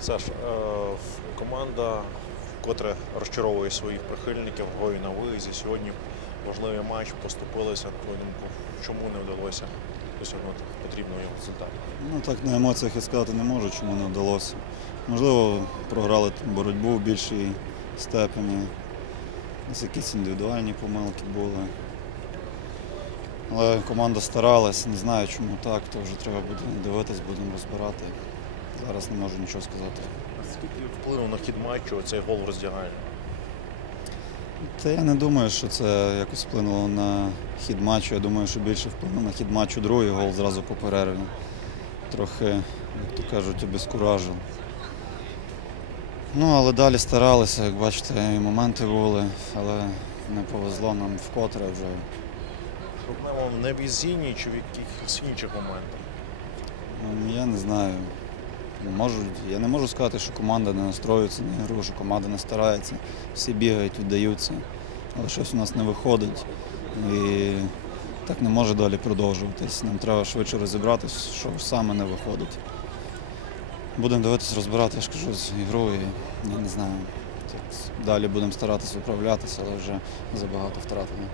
Саш, е, команда вкотре розчаровує своїх прихильників грою на виїзді. Сьогодні важливий матч, поступилися. Думку, чому не вдалося досягнути потрібного результату? Ну так на емоціях я сказати не можу, чому не вдалося. Можливо, програли боротьбу в більшій степені. Якісь індивідуальні помилки були. Але команда старалась, не знаю чому так, то вже треба буде дивитись, будемо розбирати. Зараз не можу нічого сказати. Скільки вплинув на хід матчу цей гол в роздягальні? Та я не думаю, що це якось вплинуло на хід матчу. Я думаю, що більше вплинуло на хід матчу другий гол зразу по перерві. Трохи, як то кажуть, обескуражив. Ну, але далі старалися, як бачите, і моменти були, але не повезло нам вкотре вже. Проблема не в невізінні чи в якихось інших моментах? Ну, Я не знаю. Можу, я не можу сказати, що команда не настроюється на ігру, що команда не старається. Всі бігають, віддаються. Але щось у нас не виходить. І так не може далі продовжуватись. Нам треба швидше розібратися, що саме не виходить. Будемо дивитися, розбирати, я ж кажу, з ігрою. Я не знаю. Далі будемо старатися виправлятися, але вже забагато втратили.